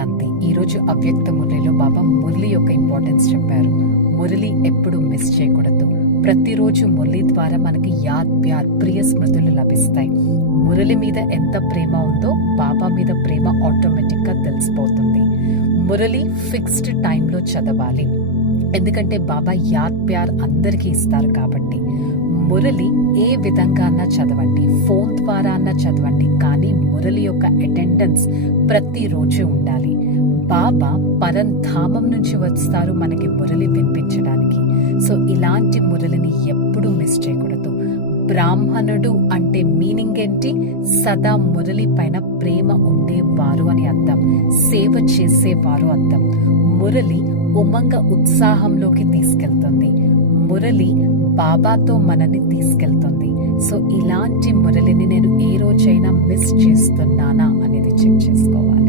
శాంతి. ఈరోజు అవ్యక్త మురళిలో బాబా మురళి యొక్క ఇంపార్టెన్స్ చెప్పారు. మురళి ఎప్పుడు మిస్ చేయకూడదు. ప్రతిరోజు మురళి ద్వారా మనకి యాద్ ప్యార్ ప్రియ స్మృతులు లభిస్తాయి. మురళి మీద ఎంత ప్రేమ ఉందో బాబా మీద ప్రేమ ఆటోమేటిక్ గా తెలిసిపోతుంది. మురళి ఫిక్స్డ్ టైంలో చదవాలి, ఎందుకంటే బాబా యాద్ ప్యార్ అందరికీ ఇస్తారు కాబట్టి. మురళి ఏ విధంగా అన్నా చదవండి, ఫోన్ ద్వారా అన్నా చదవండి, కానీ మురళి యొక్క అటెండెన్స్ ప్రతిరోజు ఉండాలి. బాబా పరంధామం నుంచి వస్తారు మనకి మురళి వినిపించడానికి. సో ఇలాంటి మురళిని ఎప్పుడూ మిస్ చేయకూడదు. బ్రాహ్మణుడు అంటే మీనింగ్ ఏంటి? సదా మురళి పైన ప్రేమ ఉండేవారు అని అర్థం, సేవ చేసేవారు అర్థం. మురళి ఉమంగ ఉత్సాహంలోకి తీసుకెళ్తుంది. మురళి బాబాతో మనల్ని తీసుకెళ్తుంది. సో ఇలాంటి మురళిని నేను ఏ రోజైనా మిస్ చేస్తున్నానా అనేది చెక్ చేసుకోవాలి.